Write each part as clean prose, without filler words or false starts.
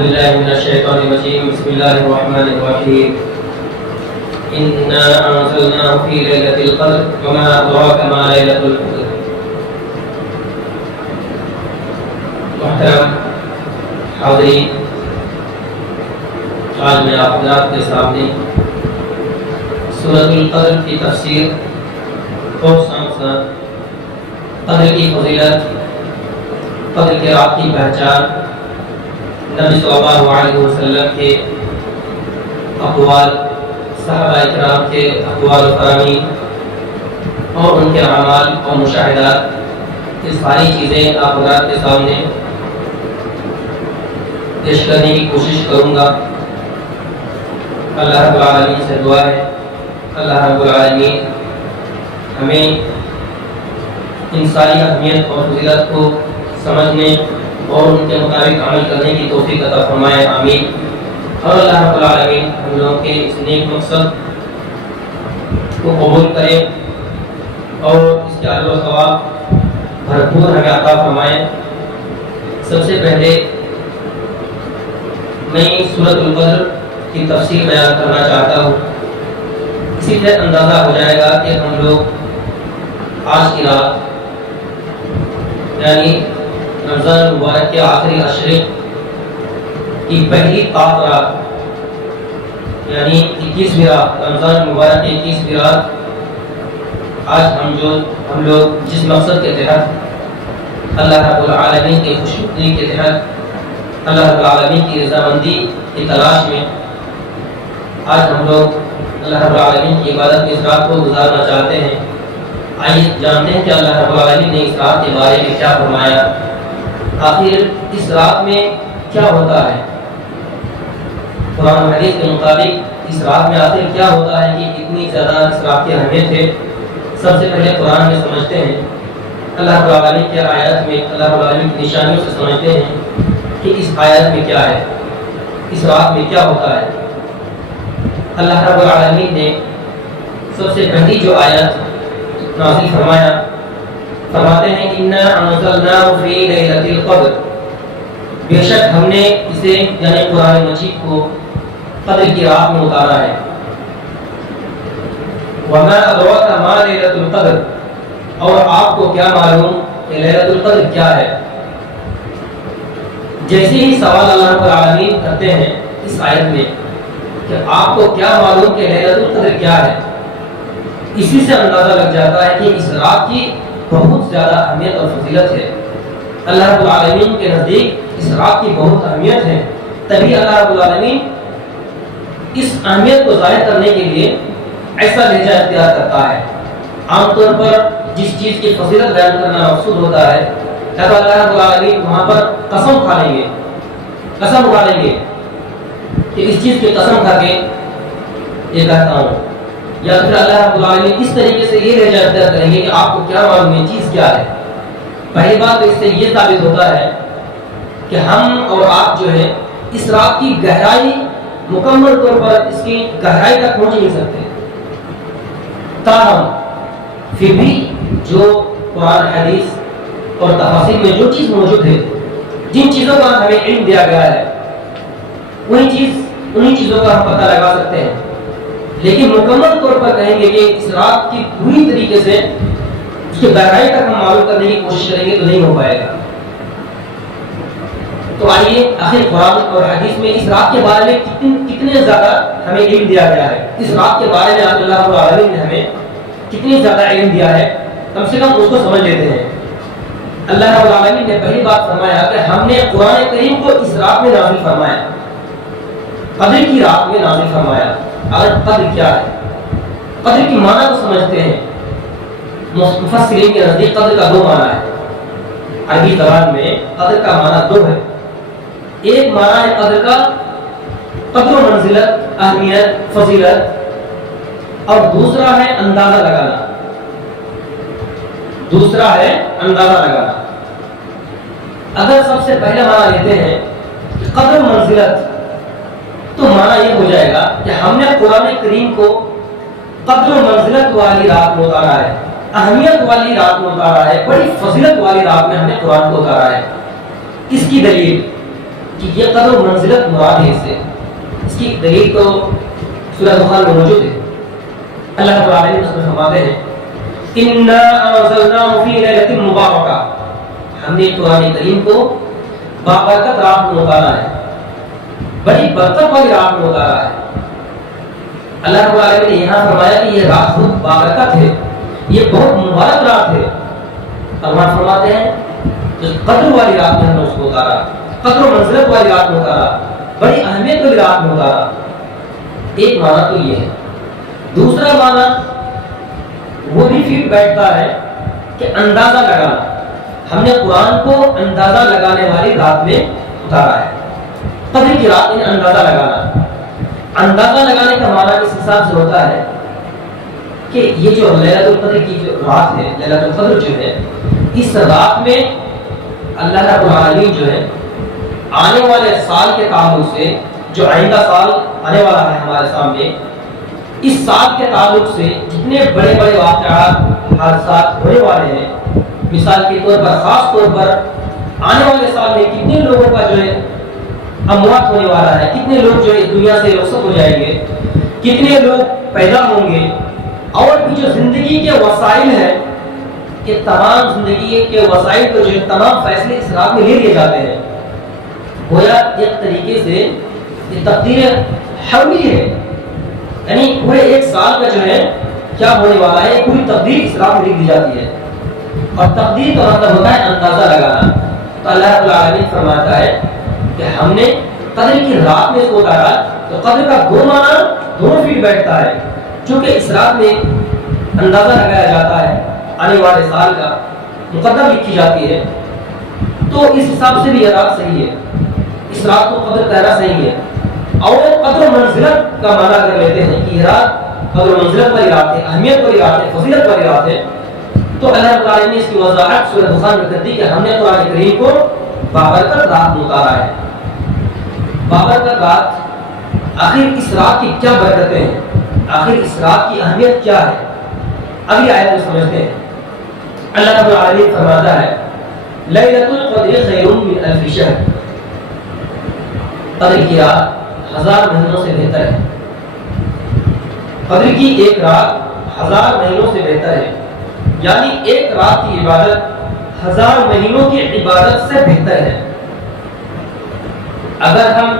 بالله من الشيطان الرجيم. بسم الله الرحمن الرحيم. إنا أنزلناه في ليلة القدر وما أدراك ما ليلة القدر. محترم حاضرین، آج میں آپ حضرات کے سامنے سورۃ القدر کی تفسیر اور قدر کی فضیلت، قدر کے رات کی پہچان، نبی صلی اللہ علیہ وسلم کے اقوال، صحابہ اکرام کے اقوال و فرامین اور ان کے اعمال اور مشاہدات، یہ ساری چیزیں آپ حضرات کے سامنے پیش کرنے کی کوشش کروں گا۔ اللہ رب العالمین سے دعا ہے، اللہ رب العالمین ہمیں ان ساری اہمیت اور فضیلت کو سمجھنے اور ان کے مطابق عمل کرنے کی توفیق عطا فرمائے، آمین۔ اور اللہ رب العالمین ہم لوگوں کے اس نیک مقصد کو قبول کرے اور اس کے اجر و ثواب بھرپور ہمیں عطا فرمائے۔ سب سے پہلے میں سورۃ القدر کی تفسیر بیان کرنا چاہتا ہوں، اسی سے اندازہ ہو جائے گا کہ ہم لوگ آج کی رات یعنی رمضان مبارک کے آخری عشرے کی پہلی پاک رات یعنی 21ویں رات، رمضان مبارک کی 21ویں رات، آج ہم لوگ جس مقصد کے تحت اللہ رب العالمین کی خوشنودی کے تحت اللہ رب العالمین کی رضامندی کی تلاش میں آج ہم لوگ اللہ رب العالمین کی عبادت کی اس رات کو گزارنا چاہتے ہیں۔ آئیے جانتے ہیں کہ اللہ رب العالمین نے اس رات کے بارے میں کیا فرمایا، آخر اس رات میں کیا ہوتا ہے۔ قرآن و حدیث کے مطابق اس رات میں آخر کیا ہوتا ہے کہ اتنی زیادہ اس رات کی اہمیت ہے۔ سب سے پہلے قرآن میں سمجھتے ہیں، اللہ رب العالمین کی آیات میں اللہ رب العالمین کی نشانیوں سے سمجھتے ہیں کہ اس آیت میں کیا ہے، اس رات میں کیا ہوتا ہے۔ اللہ رب العالمین نے سب سے پہلی جو آیت نازل فرماتے ہیں اِنَّا أَنزَلْنَاهُ فِي لَيْلَةِ الْقَدْرِ، بے شک ہم نے اسے یعنی قرآن مجید کو قدر کی رات میں اتارا ہے۔ وَمَا أَدْرَاكَ مَا لَيْلَةُ الْقَدْرِ، اور آپ کو کیا معلوم کہ لیلۃ القدر کیا ہے۔ جیسے ہی سوال اللہ رب العالمین کرتے ہیں اس آیت میں کہ آپ کو کیا معلوم کہ لیلۃ القدر کیا ہے، اسی سے اندازہ لگ جاتا ہے کہ اس رات کی بہت زیادہ اہمیت اور فضیلت ہے۔ اللہ رب العالمین کے نزدیک اس رات کی بہت اہمیت ہے، تبھی اللہ رب العالمین اس اہمیت کو ظاہر کرنے کے لیے ایسا لہجہ اختیار کرتا ہے۔ عام طور پر جس چیز کی فضیلت بیان کرنا مقصود ہوتا ہے تو اللہ رب العالمین وہاں پر قسم اٹھا لیں گے کہ اس چیز کی قسم کھا کے یہ کہتا ہوں، یا پھر اللہ رب العالمین اس طریقے سے یہ لہجہ اختیار کریں گے کہ آپ کو کیا معلوم ہے چیز کیا ہے۔ پہلی بات اس سے یہ ثابت ہوتا ہے کہ ہم اور آپ جو ہے اس رات کی گہرائی مکمل طور پر اس کی گہرائی تک پہنچ نہیں سکتے، تاہم پھر بھی جو قرآن حدیث اور تفاسیر میں جو چیز موجود ہے، جن چیزوں کا ہمیں علم دیا گیا ہے، انہی چیزوں کا ہم پتہ لگا سکتے ہیں، لیکن مکمل طور پر کہیں گے کہ اس رات کی پوری طریقے سے اس کی گہرائی تک ہم معلوم کرنے کی کوشش کریں گے تو نہیں ہو پائے گا۔ تو آئیے آخر قرآن اور حدیث میں اس رات کے بارے میں کتنے زیادہ ہمیں علم دیا گیا ہے، اس رات کے بارے میں اللہ رب العالمین نے ہمیں کتنی زیادہ علم دیا ہے، کم سے کم اس کو سمجھ لیتے ہیں۔ اللہ رب العالمین نے پہلی بات فرمایا کہ ہم نے قرآن کریم کو اس رات میں نازل فرمایا، قدر کی رات میں نازل فرمایا۔ اور قدر کیا ہے، قدر کی معنی کو سمجھتے ہیں۔ مفسرین کے نزدیک قدر کا دو معنی ہے، عربی زبان میں قدر کا معنی دو ہے۔ ایک معنی ہے قدر کا قدر و منزلت، اہمیت، فضیلت، اور دوسرا ہے اندازہ لگانا۔ اگر سب سے پہلے معنی لیتے ہیں کہ قدر و منزلت، تو معنی یہ ہو جائے گا کہ ہم نے قرآن کریم کو قدر و منزلت والی رات میں اتارا ہے، اہمیت والی رات میں اتارا ہے، بڑی فضیلت والی رات میں ہم نے قرآن کو اتارا ہے۔ اس کی دلیل کہ یہ قدر و منزلت مراد ہے اس سے، اس کی دلیل تو سورہ دخان میں موجود ہے۔ اللہ رب العالمین اس میں فرماتے ہیں اِنَّا أَنزَلْنَاهُ فِي لَيْلَةٍ مُبَارَكَةٍ، ہم نے قرآن کریم کو بابرکت رات میں اتارا ہے، بڑی برکت والی رات میں اتارا ہے۔ اللہ رب العالمین نے یہاں فرمایا کہ یہ رات بہت بابرکت ہے، یہ بہت مبارک رات ہے۔ اللہ فرماتے ہیں جو قدر والی رات میں ہم نے اس کو اتارا، قدر و منزلت والی رات میں اتارا، بڑی اہمیت والی رات میں اتارا۔ ایک معنی تو یہ ہے۔ دوسرا معنی وہ بھی پھر بیٹھتا ہے کہ اندازہ لگانا، ہم نے قرآن کو اندازہ لگانے والی رات میں اتارا ہے، قدر کی رات میں اندازہ لگانا۔ اندازہ لگانے کا معنی اس حساب سے ہوتا ہے کہ یہ جو لیلۃ القدر کی جو رات ہے، لیلۃ القدر جو ہے، اس رات میں اللہ رب العالمین جو ہے آنے والے سال کے تعلق سے، جو آئندہ سال آنے والا ہے ہمارے سامنے، اس سال کے تعلق سے جتنے بڑے بڑے واقعات حادثات ہونے والے ہیں، مثال کے طور پر خاص طور پر آنے والے سال میں کتنے لوگوں کا جو ہے اموات ہونے والا ہے، کتنے لوگ جو اس دنیا سے رخصت ہو جائیں گے، کتنے لوگ پیدا ہوں گے، اور بھی جو زندگی کے وسائل ہیں کہ تمام زندگی کے وسائل کو جو تمام فیصلے اس رات میں لے لیے جاتے ہیں۔ گویا ایک طریقے سے یہ تقدیر حولی ہے، یعنی پورے ایک سال کا جو ہے کیا ہونے والا ہے، پوری تقدیر اس رات میں لکھ دی جاتی ہے۔ اور تقدیر کا مطلب ہوتا ہے اندازہ لگانا۔ تو اللہ رب العالمین فرماتا ہے کہ ہم نے قدر کی رات میں اس کو اتارا، تو قدر کا دو معنی دونوں فیٹ بیٹھتا ہے، چونکہ اس رات میں اندازہ لگایا جاتا ہے آنے والے سال کا، مقدر لکھی جاتی ہے، تو اس حساب سے بھی یہ رات صحیح ہے، اس رات کو قدر کہنا صحیح ہے۔ اور قدر و منزلت کا معنی کر لیتے ہیں کہ یہ رات قدر و منزلت والی رات ہے، اہمیت والی رات ہے، فضیلت والی رات ہے، تو اللہ رب العالمین نے اس کی وضاحت سورہ دخان میں کر دی کہ ہم نے قرآن کریم کو بابرکت رات میں اتارا ہے۔ بابرکت رات، آخر اس رات کی کیا برکتیں ہیں، آخر اس رات کی اہمیت کیا ہے، اگلی آیت میں سمجھتے ہیں۔ اللہ رب العالمین فرماتا ہے لیلۃ القدر خیر من الف شہر، قدر کی رات 1000 مہینوں سے بہتر ہے۔ قدر کی ایک رات 1000 مہینوں سے بہتر ہے، یعنی ایک رات کی عبادت 1000 مہینوں کی عبادت سے بہتر ہے۔ اگر ہم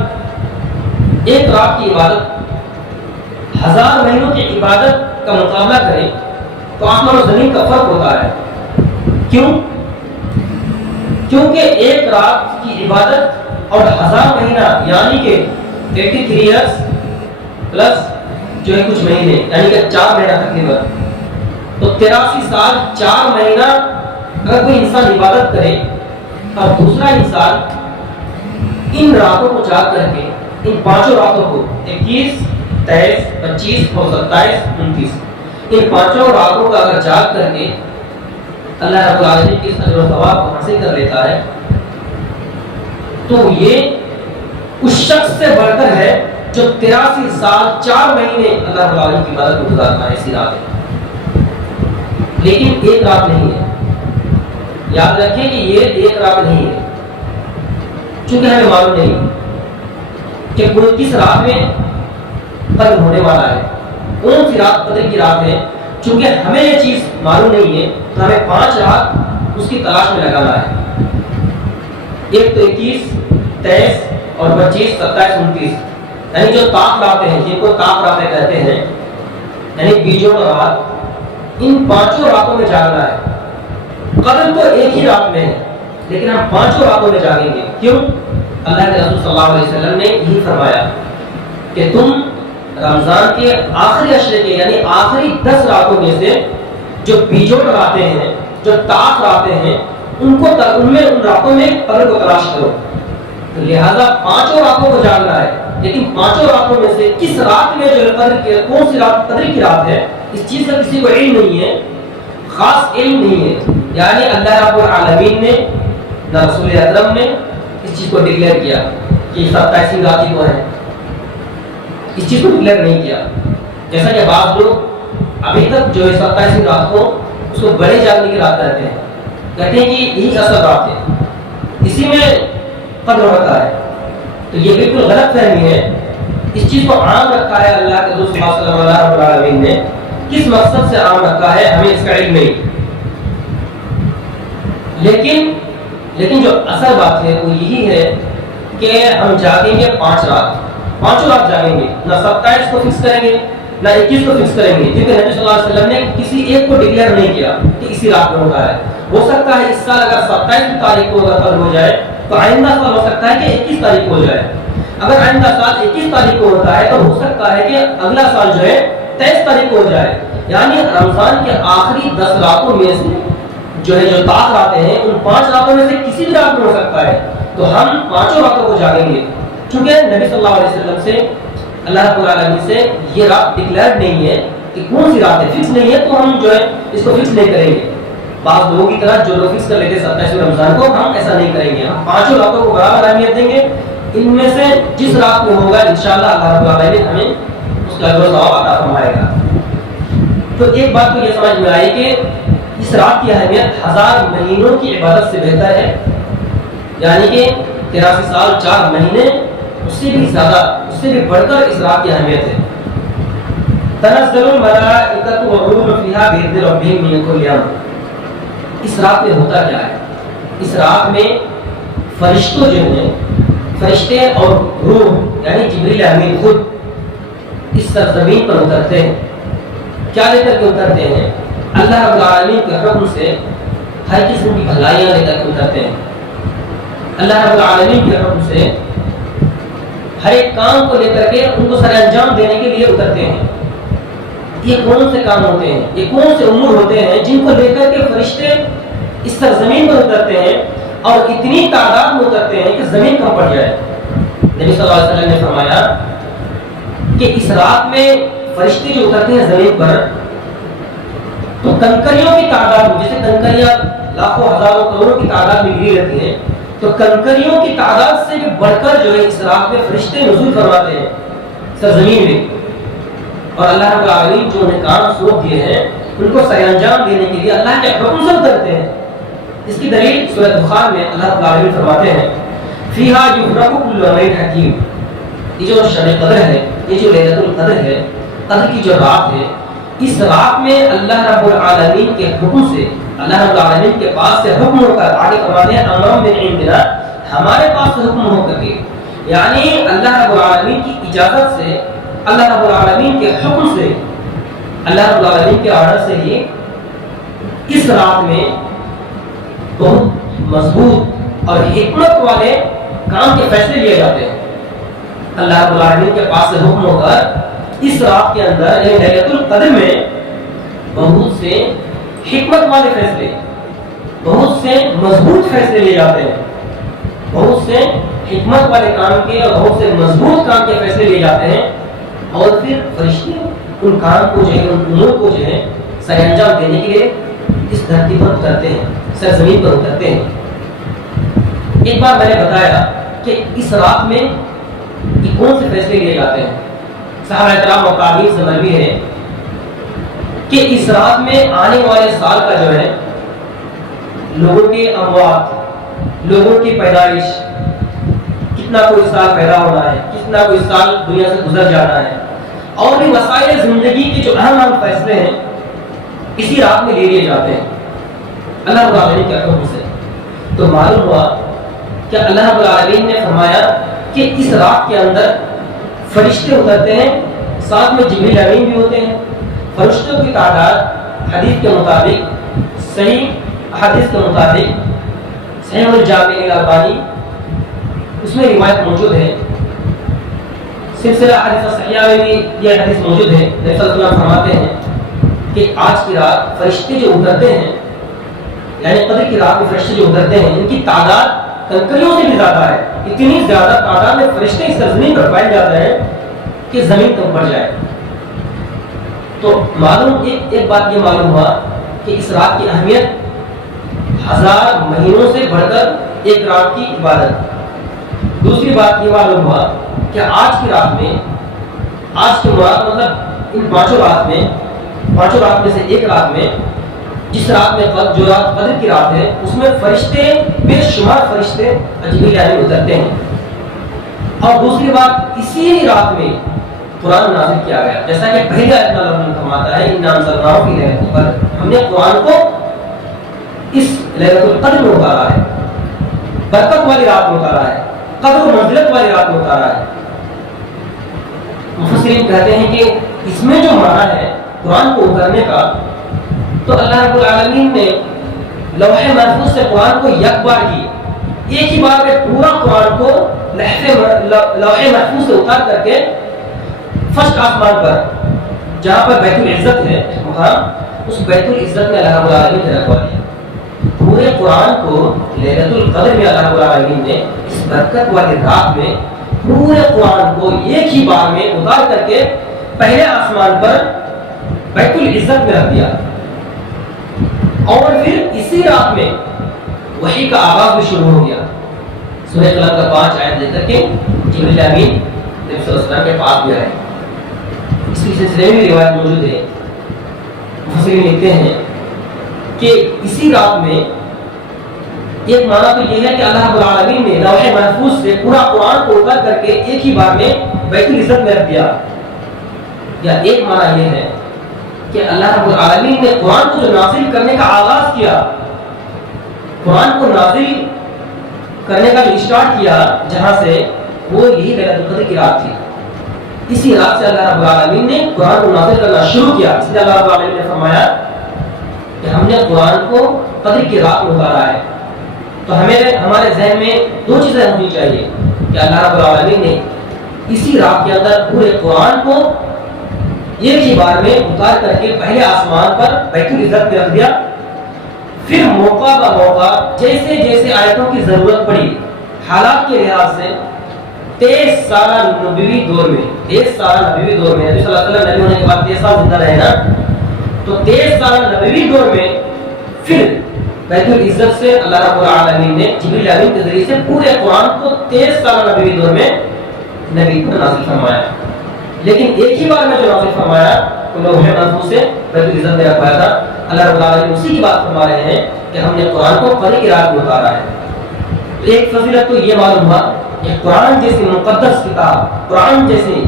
ایک رات کی عبادت 1000 مہینوں کی عبادت کا مقابلہ کریں تو آسمان و زمین کا فرق ہوتا ہے۔ کیوں؟ کیونکہ ایک رات کی عبادت اور 1000 مہینہ یعنی کہ 83 ایئرس پلس جو ہے کچھ مہینے، یعنی کہ 4 مہینہ تقریباً، تو 83 سال 4 مہینہ اگر کوئی انسان عبادت کرے اور دوسرا انسان ان راتوں کو جاگ کر کے، ان 5 راتوں کو 21 23 25 اور 27 29، ان 5 راتوں کا اگر جاگ کر کے اللہ رب العالمین کے اجر و ثواب کو حاصل کر لیتا ہے، تو یہ اس شخص سے بڑھ کر ہے جو 83 سال 4 مہینے اللہ رب العالمین کی عبادت کو گزارتا ہے اسی رات میں۔ لیکن ایک رات نہیں ہے، یاد رکھیں کہ یہ ایک رات نہیں ہے، چونکہ ہمیں معلوم نہیں کہ کوئی کس رات میں قدر ہونے والا ہے، کون سی رات قدر کی رات ہے، چونکہ ہمیں یہ چیز معلوم نہیں ہے، تو ہمیں 5 رات اس کی تلاش میں لگانا ہے۔ ایک تو 21 23 اور 25 27 29، یعنی جو طاق راتیں ہیں، جن کو طاق راتیں کہتے ہیں، یعنی بیجوڑ رات، ان 5 راتوں میں جاگنا ہے۔ قدر تو ایک ہی رات میں ہے، لیکن ہم 5 راتوں میں جاگیں گے۔ کیوں؟ اللہ کے رسول صلی اللہ علیہ وسلم نے یہی فرمایا کہ تم رمضان کے آخری عشرے کے یعنی آخری 10 راتوں میں سے جو بیجوڑ راتیں ہیں، جو طاق راتیں ہیں، ان راتوں میں قدر کو تلاش کرو۔ تو لہذا 5 راتوں کو جاگنا ہے، لیکن 5 راتوں میں سے کس رات میں جو کون سی رات قدر کی رات ہے، اس چیز کا کسی کو علم نہیں ہے، خاص علم نہیں ہے۔ یعنی اللہ رب العالمین نے نہ رسول اکرم نے اس چیز کو ڈکلیئر کیا کہ 27 رات ہی کو ہے، اس چیز کو ڈکلیئر نہیں کیا۔ جیسا کہ بعض لوگ ابھی تک جو 27 رات کو اس کو بڑے جاگنے کی رات کہتے ہیں کہ یہی اصل رات ہے، اسی میں قدر ہوتا ہے۔ تو یہ بالکل غلط فہمی ہے. اس چیز کو عام رکھا ہے اللہ کے رسول صلی اللہ علیہ وسلم نے. کس مقصد سے عام رکھا ہے ہمیں اس کا علم نہیں. لیکن جو اصل بات ہے وہ یہی ہے کہ ہم جاگیں گے 5 رات، 5 رات جاگیں گے، نہ 27 کو فکس کریں گے نہ 21 کو فکس کریں گے، کیونکہ نبی صلی اللہ علیہ وسلم نے کسی ایک کو ڈکلیئر نہیں کیا کہ اسی رات میں ہوتا ہے. ہو سکتا ہے اس سال اگر 27 تاریخ کو اگر ہو جائے تو آئندہ سال ہو سکتا ہے کہ 21 تاریخ کو ہو جائے. اگر آئندہ سال 21 تاریخ کو ہوتا ہے تو ہو سکتا ہے کہ اگلا سال جو ہے 23 تاریخ کو ہو جائے. یعنی رمضان کے آخری 10 راتوں میں سے جو 10 راتیں ہیں ان 5 راتوں میں سے کسی بھی رات میں ہو سکتا ہے. تو ہم 5 راتوں کو جاگیں گے. چونکہ نبی صلی اللہ علیہ وسلم سے اللہ رب العالمین سے یہ رات ڈکلیئر نہیں ہے کہ کون سی رات ہے، فکس نہیں ہے، تو ہم جو ہے اس کو فکس نہیں کریں گے. بعض لوگوں کی طرح جو لوگ فکس کر لیتے 27 رمضان کو، ہم ایسا نہیں کریں گے. ہم 5 راتوں کو برابر اہمیت دیں گے. ان میں سے جس رات میں ہوگا انشاءاللہ اللہ رب العالمین ہمیں اس کا اجر و ثواب عطا فرمائے گا. تو ایک بات تو یہ سمجھ میں آئی کہ اس رات کی اہمیت 1000 مہینوں کی عبادت سے بہتر ہے. یعنی کہ 83 سال 4 مہینے اس سے بھی زیادہ، اس سے بھی بڑھ کر اس رات کی اہمیت ہے. تنزل الملائکۃ والروح فیہا بإذن ربہم من کل امر. اس رات میں ہوتا کیا ہے؟ اس رات میں فرشتوں جو ہیں، فرشتے اور روح یعنی جبریل امین خود اس سرزمین پر اترتے ہیں. کیا لے کر کے اترتے ہیں؟ اللہ رب العالمین کے حکم سے ہر قسم کی بھلائیاں لے کر کے اترتے ہیں. اللہ رب العالمین کے حکم سے ہر ایک کام کو لے کر کے ان کو سر انجام دینے کے لیے اترتے ہیں. یہ کون سے کام ہوتے ہیں، یہ کون سے امور ہوتے ہیں جن کو لے کر کے فرشتے اس سرزمین پر اترتے ہیں اور اتنی تعداد میں اترتے ہیں کہ زمین کم پڑ جائے. نبی صلی اللہ علیہ وسلم نے فرمایا کہ اس رات میں فرشتے جو اترتے ہیں زمین پر تو کنکریوں کی تعداد میں، جیسے کنکریاں لاکھوں ہزاروں کروڑوں کی تعداد میں گری رہتی ہیں، تو کنکریوں کی تعداد سے بھی بڑھ کر جو ہے اس رات میں فرشتے نزول فرماتے ہیں سرزمین میں. اور اللہ رب العالمین جو انہیں کام سونپ دیے ہیں ان کو سر انجام دینے کے لیے اللہ کے حکم سے اترتے ہیں. اس کی دلیل سورہ دخان میں اللہ رب العالمین فرماتے ہیں فیہا یفرق کل امر حکیم. یہ جو شب قدر ہے، یہ جو لیلۃ القدر ہے، قدر کی جو رات ہے، اس رات میں اللہ رب العالمین کے حکم سے، اللہ رب العالمین کے پاس سے حکم ہو کر، آگے فرماتے ہیں امر من عندنا، ہمارے پاس سے حکم ہو کر کے، یعنی اللہ رب العالمین کی اجازت سے، اللہ رب العالمین کے حکم سے، اللہ رب العالمین کے آرڈر سے ہی اس رات میں بہت مضبوط اور حکمت والے کام کے فیصلے لیے جاتے ہیں. اللہ رب العالمین کے پاس سے حکم ہو کر اس رات کے اندر یعنی لیلۃ القدر میں بہت سے حکمت والے فیصلے، بہت سے مضبوط فیصلے لیے جاتے ہیں. بہت سے حکمت والے کام کے اور بہت سے مضبوط کام کے فیصلے لیے جاتے ہیں. اور پھر فرشتے ان کام کو جو ہے، ان امور کو جو ہے سر انجام دینے کے لیے اس دھرتی پر اترتے ہیں، سرزمین پر اترتے ہیں. ایک بار میں نے بتایا کہ اس رات میں یہ کون سے فیصلے لیے جاتے ہیں. صحابہ کرام اور تابعین سے مروی ہے کہ اس رات میں آنے والے سال کا جو ہے لوگوں کے اموات، لوگوں کی پیدائش، کتنا کوئی سال پیدا ہونا ہے، کتنا کوئی سال دنیا سے گزر جانا ہے، اور بھی مسائل زندگی کے جو اہم اہم فیصلے ہیں اسی رات میں لے لیے جاتے ہیں اللہ رب العالمین کے حکم سے. تو معلوم ہوا کہ اللہ رب العالمین نے فرمایا کہ اس رات کے اندر فرشتے اترتے ہیں، ساتھ میں جبریل امین بھی ہوتے ہیں. فرشتوں کی تعداد حدیث کے مطابق، صحیح حدیث کے مطابق، صحیح الجامع الالبانی اس میں روایت موجود ہے، سلسلہ حدیث صحیحہ میں بھی یہ حدیث موجود ہے. نبی صلی اللہ علیہ وسلم فرماتے ہیں کہ آج کی رات فرشتے جو اترتے ہیں، یعنی قدر کی رات میں فرشتے جو اترتے ہیں، ان کی تعداد کنکریوں سے بھی زیادہ ہے. اتنی زیادہ تعداد میں فرشتے اس سرزمین پر پائے جاتے ہیں کہ زمین کم پڑ جائے. تو معلوم ایک بات یہ معلوم ہوا کہ اس رات کی اہمیت 1000 مہینوں سے بڑھ کر ایک رات کی عبادت. دوسری بات یہ معلوم ہوا کہ آج کی رات میں، آج کی مراد مطلب ان 5 رات میں، 5 رات میں سے ایک رات میں، جس رات میں جو رات قدر کی رات ہے اس میں فرشتے، بے شمار فرشتے جبریل امین اترتے ہیں. اور دوسری بات اسی رات میں قرآن نازل کیا گیا، جیسا کہ پہلی آیت میں اللہ فرماتا ہے اِنَّا أَنزَلْنَاهُ فِي لَيْلَةِ الْقَدْرِ، ہم نے قرآن کو اس لیلۃ القدر میں اتارا ہے، برکت والی رات میں اتارا ہے، قدر و منزلت والی رات میں اتارا ہے۔ مفسرین کہتے ہیں کہ اس میں جو معنی ہے قرآن کو اتارنے کا، تو اللہ رب العالمین نے لوح محفوظ سے قرآن کو یک بار کی، ایک ہی بار میں پورا قرآن کو لوح محفوظ سے اتار کر کے فرسٹ آسمان پر جہاں پر بیت العزت ہے مقام، اس بیت العزت میں اللہ رب العالمین نے رکھوا دیا۔ پورے قرآن کو لیلۃ القدر میں اللہ رب العالمین نے اس برکت والی رات میں پورے قرآن کو ایک ہی بار میں اتار کر کے پہلے آسمان پر بیت العزت میں رکھ دیا، اور پھر اسی رات میں وحی کا آغاز بھی شروع ہو گیا۔ سورہ قلم کا 5 آیت لے کر کے جبریل امین نبی صلی اللہ علیہ وسلم کے پاس بھی آئے۔ اس کی سلسلے میں روایت موجود ہے، مفسرین لکھتے ہیں کہ اسی رات میں ایک معنی تو یہ ہے کہ اللہ رب العالمین نے لوح محفوظ سے پورا قرآن کو اتار کر کے ایک ہی بار میں بیت العزت میں رکھ دیا، یا ایک معنی یہ ہے کہ اللہ رب العالمین نے قرآن کو جو نازل کرنے کا آغاز کیا، قرآن کو نازل کرنے کا جو اسٹارٹ کیا جہاں سے، وہ یہی لیلۃ القدر کی رات تھی۔ اسی رات سے اللہ رب العالمین نے قرآن کو نازل کرنا شروع کیا، اس لیے اللہ رب العالمین نے فرمایا کہ ہم نے قرآن کو قدر کی رات میں اتارا ہے۔ تو ہمارے ذہن میں دو چیزیں ہونی چاہیے کہ اللہ رب العالمین نے اسی رات کے اندر پورے قرآن کو ایک ہی بار میں اتار کر کے پہلے آسمان پر بیت العزت میں رکھ دیا، پھر موقع بہ موقع جیسے جیسے آیتوں کی ضرورت پڑی حالات کے لحاظ سے 23 سالہ نبوی دور میں، 23 سالہ نبوی دور میں نبی صلی اللہ علیہ وسلم نبی ہونے کے بعد 23 سال زندہ رہے نا، تو 23 سالہ نبوی دور میں پھر بیت العزت سے اللہ رب العالمین نے جبریل امین کے ذریعے سے پورے قرآن کو 23 سالہ نبوی دور میں نبی پر نازل فرمایا، لیکن ایک ہی بار میں جو نازل فرمایا تو لوح محفوظ سے بیت العزت میں رکھوایا تھا۔ اللہ رب العالمین اسی کی بات فرما رہے ہیں کہ ہم نے قرآن کو قدر کی رات میں اتارا ہے۔ تو ایک فضیلت تو یہ معلوم ہوا کہ قرآن جیسی مقدس کتاب، قرآن جیسی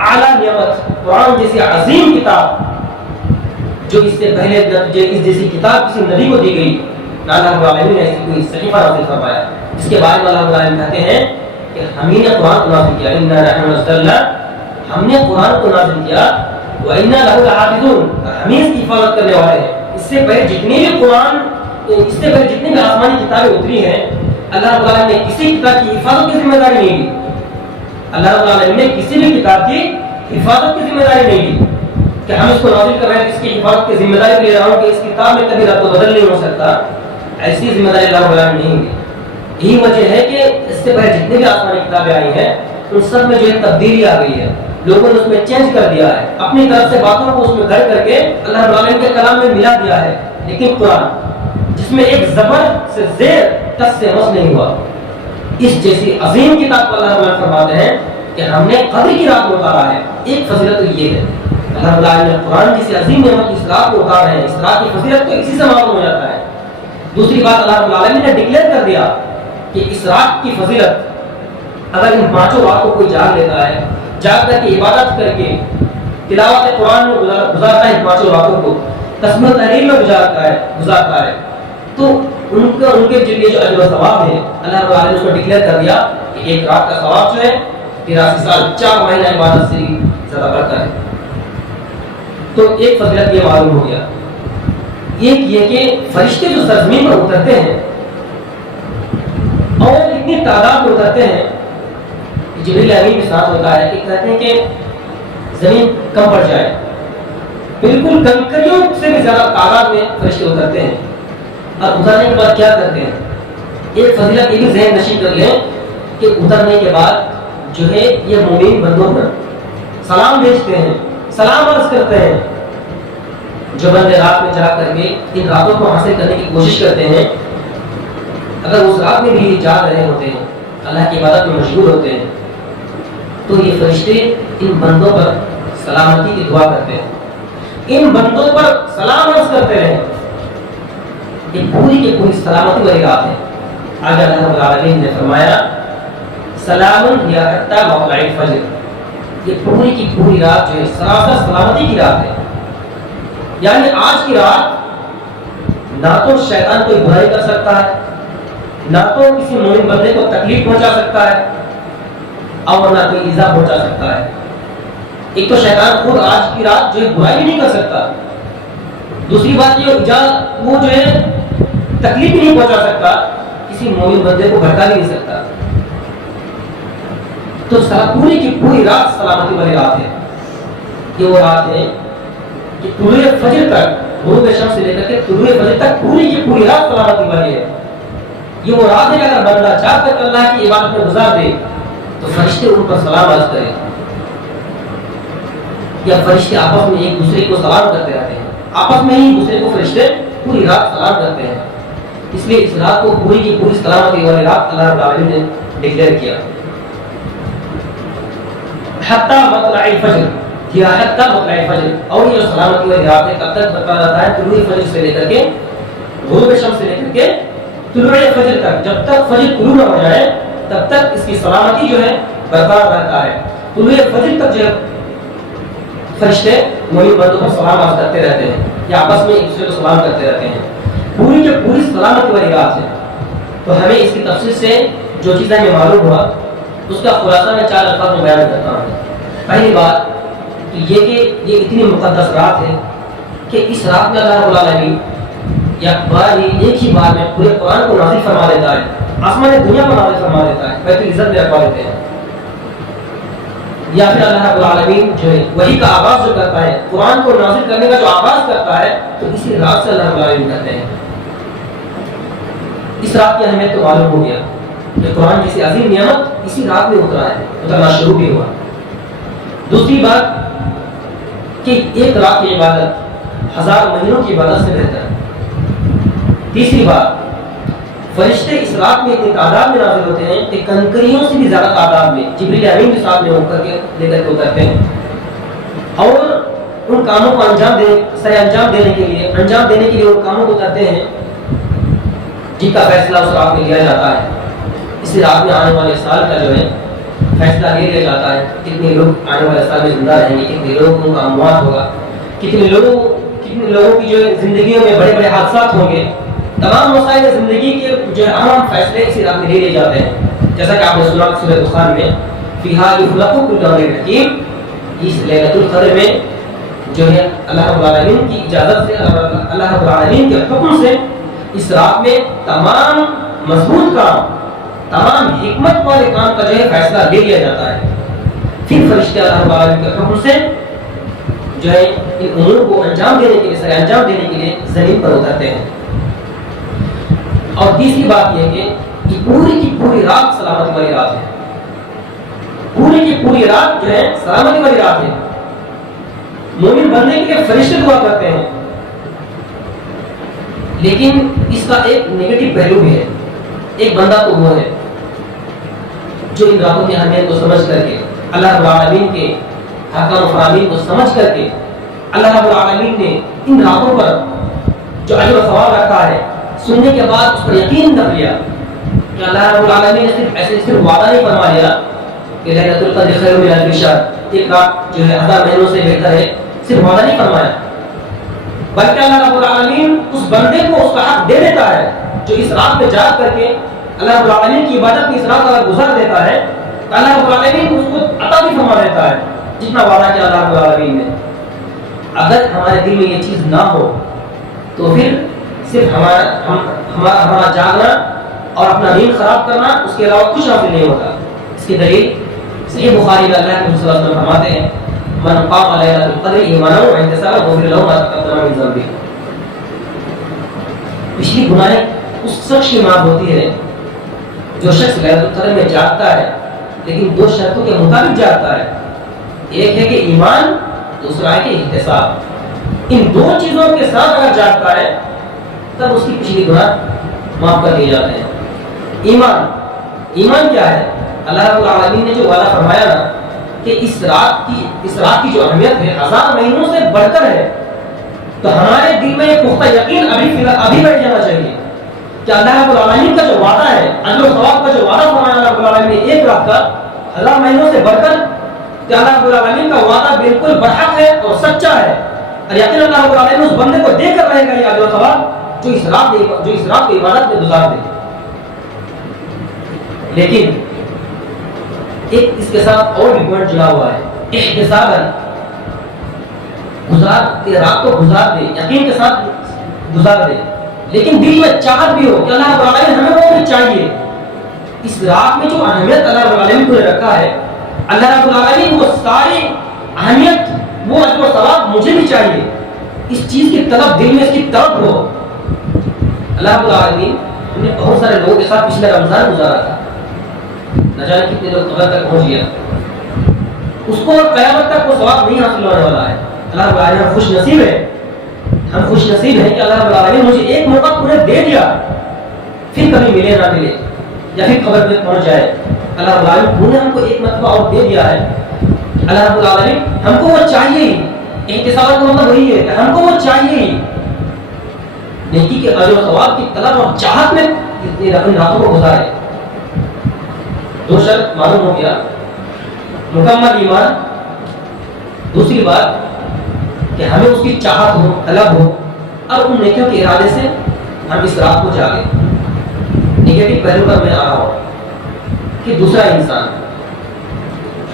اعلیٰ نعمت، قرآن جیسی عظیم کتاب جو اس سے پہلے اس جیسی کتاب کسی نبی کو دی گئی، نہ اللہ رب العالمین نے ایسی کوئی صحیفہ نازل فرمایا۔ اس کے بعد اللہ رب العالمین کہتے ہیں کہ ہم ہی نے قرآن کو نازل کیا، اِنَّا نَحْنُ نَزَّلْنَا، ہم نے قرآن کو نازل کیا، وَإِنَّا لَهُ لَحَافِظُونَ، ہم ہی اس کی حفاظت کرنے والے ہیں۔ اس سے پہلے جتنی بھی قرآن، اس سے پہلے جتنی بھی آسمانی کتابیں اتری ہیں، اللہ رب العالمین نے کسی کتاب کی حفاظت کی ذمہ داری نہیں لی، اللہ رب العالمین نے کسی بھی کتاب کی حفاظت کی ذمہ داری نہیں لی کہ ہم اس کو نازل کر رہے ہیں، اس کی حفاظت کی ذمہ داری لے رہا ہوں کہ اس کتاب میں کبھی رد و بدل نہیں ہو سکتا، ایسی ذمہ داری اللہ رب العالمین نہیں لی۔ یہی وجہ ہے کہ اس سے پہلے جتنی بھی آسمانی کتابیں آئی ہیں ان سب میں جو ہے تبدیلی آ گئی ہے، لوگوں نے اس میں چینج کر دیا ہے، اپنی طرف سے باتوں کو اس میں گھر کر کے اللہ رب العالمین کے کلام میں ملا دیا ہے۔ لیکن قرآن جس میں ایک زبر سے زیر ٹس سے مس نہیں ہوا، اس جیسی عظیم کتاب کو اللہ رب العالمین فرماتے ہیں کہ ہم نے قدر کی رات میں اتارا ہے۔ ایک فضیلت تو یہ ہے، اللہ رب العالمین نے قرآن جیسی عظیم نعمت اس رات کو اتارا ہے، اس رات کی فضیلت تو اسی سے معلوم ہو جاتا ہے۔ دوسری بات، اللہ رب العالمین نے ڈکلیئر کر دیا کہ اس رات کی فضیلت اگر ان 5 راتوں کو کوئی جاگ لیتا ہے، جاگ کر کے عبادت کر کے تلاوت قرآن میں گزارتا ہے، ان 5 راتوں کو تسبیح و تحلیل میں گزارتا ہے، تو ان کے لیے جو اجر و ثواب ہے اللہ رب العالمین نے اس کو ڈکلیئر کر دیا کہ ایک رات کا ثواب جو ہے 83 سال 4 مہینہ عبادت سے زیادہ بڑھتا ہے۔ تو ایک فضیلت یہ معلوم ہو گیا۔ ایک یہ کہ فرشتے جو سرزمین پر اترتے ہیں اور اتنی تعداد میں اترتے ہیں، جبریل امین کے ساتھ ہوتا ہے کہ کہتے ہیں کہ زمین کم پڑ جائے، بالکل کنکریوں سے بھی زیادہ تعداد میں فرشتے اترتے ہیں، اور اترنے کے بعد کیا کرتے ہیں؟ ایک فضیلت یہ بھی ذہن نشین کر لیں کہ اترنے کے بعد جو ہے یہ مومن بندوں پر سلام بھیجتے ہیں، سلام عرض کرتے ہیں۔ جو بندے رات میں جا کر کے ان راتوں کو حاصل کرنے کی کوشش کرتے ہیں، اگر اس رات میں بھی جاگ رہے ہوتے ہیں، اللہ کی عبادت میں مشغول ہوتے ہیں، تو یہ فرشتے ان بندوں پر سلامتی کی دعا کرتے ہیں، ان بندوں پر سلام عرض کرتے رہیں۔ یہ پوری کی پوری سلامتی والی رات ہے۔ آگے اللہ رب العالمین نے فرمایا سلام یا حتی مطلع الفجر، یہ پوری کی پوری رات جو ہے سراسر سلامتی کی رات ہے. یعنی آج کی رات نہ تو شیطان کوئی برائی کر سکتا ہے، نہ تو کسی مومن بندے کو تکلیف پہنچا سکتا ہے، اور نہ کوئی ایذا پہنچا سکتا ہے. ایک تو شیطان خود آج کی رات جو ہے برائی بھی نہیں کر سکتا، دوسری بات یہ وہ جو ہے تکلیف بھی نہیں پہنچا سکتا، کسی مومن بندے کو بھٹکا بھی نہیں سکتا. تو پوری کی پوری رات سلامتی والی رات ہے. یہ وہ رات ہے کہ طلوع فجر تک، غروب شمس سے لے کر کے طلوع فجر تک پوری کی پوری رات سلامتی والی ہے. یہ وہ رات ہے کہ اگر بندہ چاہ کر اللہ کی عبادت میں گزار دے تو فرشتے ان پر سلام عرض کریں، یا فرشتے آپس میں ایک دوسرے کو سلام کرتے رہتے ہیں، آپس میں ہی دوسرے کو فرشتے پوری رات سلام کرتے ہیں. اس لیے اس رات کو پوری کی پوری سلامتی والی رات اللہ رب العالمین نے ڈکلیئر کیا. حتی مطلع الفجر، یا حتی مطلع الفجر، اور یہ سلامتی والی رات ہے کب تک بتا رہتا ہے؟ طلوع فجر سے لے کر کے غروب شمس سے لے کر کے طلوع فجر تک، جب تک فجر طلوع نہ ہو جائے تب تک اس کی سلامتی جو ہے برقرار رہتا ہے. طلوع فجر تک جو فرشتے مومن بندوں کو سلام عرض کرتے رہتے ہیں، یا آپس میں ایک دوسرے کو سلام کرتے رہتے ہیں. پوری کی پوری سلامتی والی رات ہے. تو ہمیں اس کی تفصیل سے جو چیز ہمیں معلوم ہوا اس کا خلاصہ میں 4 الفاظ میں بیان کرتا ہوں. پہلی بات یہ کہ یہ اتنی مقدس رات ہے کہ اس رات میں اللہ رب العالمین ایک ہی بار میں پورے قرآن کو نازل فرما دیتا ہے، آسمان دنیا کو نازل فرما دیتا ہے، بیت العزت میں رکھوا دیتے ہیں. یا پھر اللہ رب العالمین جو ہے وہی کا آغاز جو کرتا ہے، قرآن کو نازل کرنے کا جو آغاز کرتا ہے، تو اسی رات سے اللہ رب العالمین کرتے ہیں. اس رات کی اہمیت تو معلوم ہو گیا کہ قرآن جیسی عظیم نعمت اسی رات میں اترنا شروع بھی ہوا. دوسری بات کہ ایک رات کی عبادت 1000 مہینوں کی عبادت سے بہتر ہے. تیسری بات، فرشتے اس رات میں اتنی تعداد میں نازل ہوتے ہیں کہ کنکریوں سے بھی زیادہ تعداد میں جبریل امین کے ساتھ میں ہو کر کے لے کر کے اترتے ہیں، اور ان کاموں کو انجام دینے کے لیے ان کاموں کو کرتے ہیں جن کا فیصلہ اس رات میں لیا جاتا ہے. اسی رات میں آنے والے سال کا جو ہے فیصلہ لے لیا جاتا ہے. کتنے لوگ آنے والے سال میں زندہ رہیں گے، کتنے لوگوں کا اموات ہوگا، کتنے لوگوں کی جو زندگیوں میں بڑے بڑے حادثات ہوں گے. تمام مسائل زندگی کے جو اہم فیصلے اسی رات میں لے لیے جاتے ہیں. جیسا کہ آپ نے سنا سورۃ دخان میں فیہا یفرق کل امر حکیم، اس لیلۃ القدر میں جو ہے اللہ رب العالمین کی اجازت سے، اللہ رب العالمین کے حکم سے اس رات میں تمام مضبوط کام، تمام حکمت والے کام کا جو ہے فیصلہ لے لیا جاتا ہے. پھر فرشتے اللہ رب العالمین کے حکم سے جو ہے ان امور کو انجام دینے کے لیے زمین پر اترتے ہیں. اور تیسری بات یہ ہے کہ پوری کی پوری رات سلامتی والی رات ہے. پوری کی پوری رات جو ہے سلامتی والی رات ہے. مومن بننے کے لیے فرشتے دعا کرتے ہیں، لیکن اس کا ایک نیگیٹو پہلو بھی ہے. ایک بندہ تو وہ ہے جو ان راتوں کی اہمیت کو سمجھ کر کے، اللہ رب العالمین کے احکام و فرامین کو سمجھ کر کے، اللہ رب العالمین نے ان راتوں پر جو اجر و ثواب رکھا ہے، سننے کے بعد اس پر یقین رکھ لیا کہ اللہ رب العالمین نے صرف وعدہ نہیں فرما لیا کہ لیلۃ القدر خیر من الف شہر، ایک رات جو ہے 1000 مہینوں سے بہتر ہے، صرف وعدہ نہیں فرمایا، بلکہ اللہ رب العالمین اس بندے کو اس کا حق دے دیتا ہے جو اس رات میں جاگ کر کے اللہ رب العالمین کی عبادت میں اس رات اگر گزار دیتا ہے تو اللہ رب العالمین اس کو عطا بھی فرما دیتا ہے جتنا وعدہ کیا اللہ رب العالمین نے. اگر ہمارے دل میں یہ چیز نہ ہو تو پھر صرف ہمارا جاگنا اور اپنا نیند خراب کرنا، اس کے علاوہ کچھ حاصل نہیں ہوتا. اس کی دلیل صحیح بخاری میں اللہ کے صلی اللہ علیہ وسلم فرماتے ہیں من قام لیلۃ القدر ایمانا واحتسابا غفر له ما تقدم من ذنبه. پچھلی گناہیں اس شخص کی معاف ہوتی ہے جو شخص لیلۃ القدر میں جاگتا ہے، لیکن 2 شرطوں کے مطابق جاگتا ہے. ایک ہے کہ ایمان، دوسرا ہے کہ احتساب. ان 2 چیزوں کے ساتھ اگر جاگتا ہے تب اس کی پچھلی گناہ معاف کر دیے جاتے ہیں. ایمان کیا ہے؟ اللہ رب العالمین نے جو وعدہ فرمایا نا کہ اس رات کی جو اہمیت ہے 1000 مہینوں سے بڑھ کر ہے، تو ہمارے دل میں یہ پختہ یقین ابھی بیٹھ جانا چاہیے کہ اللہ رب العالمین کا جو وعدہ ہے، اجر و ثواب کا جو وعدہ فرمایا اللہ رب العالمین نے ایک رات کا 1000 مہینوں سے بڑھ کر، کہ اللہ رب العالمین کا وعدہ بالکل برحق ہے اور سچا ہے، اور یقین اللہ رب العالمین اس بندے کو دے کر رہے گا یہ اجر و ثواب جو اس رات کو عبادت میں گزار دے۔ لیکن ایک اس کے ساتھ اور بھی پوائنٹ جڑا ہوا ہے، احتساباً رات کو گزار دے، یقین کے ساتھ گزار دے، لیکن دل میں چاہت بھی ہو کہ اللہ رب العالمین ہمیں وہ بھی چاہیے۔ اس رات میں جو اہمیت اللہ رب العالمین کو رکھا ہے، اللہ رب العالمین وہ ساری اہمیت، وہ اجر و ثواب مجھے بھی چاہیے، اس چیز کی طلب دل میں اس کی طلب ہو۔ اللہ رب العالمین نے بہت سارے لوگوں کے ساتھ پچھلے رمضان گزارا تھا، نہ جانے کتنے لوگ قبر تک پہنچ گیا، اس کو قیامت تک وہ ثواب نہیں حاصل ہونے والا ہے۔ اللہ رب العالمین خوش نصیب ہے، ہم خوش نصیب ہیں کہ اللہ رب العالمین مجھے ایک موقع پورے دے دیا، پھر کبھی ملے نہ ملے یا پھر قبر میں پہنچ جائے۔ اللہ رب العالمین نے ہم کو ایک مرتبہ اور دے دیا ہے۔ اللہ رب العالمین ہم کو وہ چاہیے ہی، احتساب کا مطلب وہی ہے کہ ہم کو وہ چاہیے ہی، نیکی کے اجر و ثواب کی طلب اور چاہت میں اپنی راتوں کو گزارے۔ دو شرط معلوم ہو گیا، مکمل ایمان، دوسری بات کہ ہمیں اس کی چاہت ہو، طلب ہو، اور ان نیکیوں کے ارادے سے ہم اس رات کو جاگیں۔ نگیٹو پہلو پر میں آ رہا ہوں کہ دوسرا انسان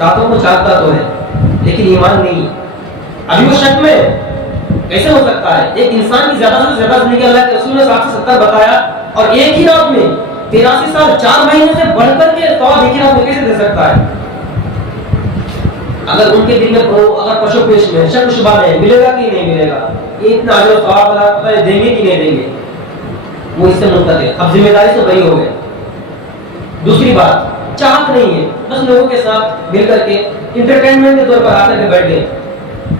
راتوں کو جاگتا تو ہے لیکن ایمان نہیں، ابھی وہ شک میں کیسے ہو سکتا ہے؟ ایک انسان کی زیادہ سے زیادہ زندگی اللہ کے رسول نے 60 سے 70 بتایا، اور ایک ہی رات میں 83 سال 4 مہینے سے بڑھ کر کے ثواب ایک ہی رات میں کیسے دے سکتا ہے؟ اگر ان کے دل میں اگر پشو پیش میں شک شبہ ہے ملے گا کہ نہیں ملے گا، یہ اتنا اجر و ثواب اللہ دیں گے کہ نہیں دیں گے، وہ اس سے منقطع ہے، اب ذمہ داری سے بری ہو گئے۔ دوسری بات چاہت نہیں ہے، بس لوگوں کے ساتھ مل کر کے انٹرٹینمنٹ کے طور پر آ کر کے بیٹھ گئے،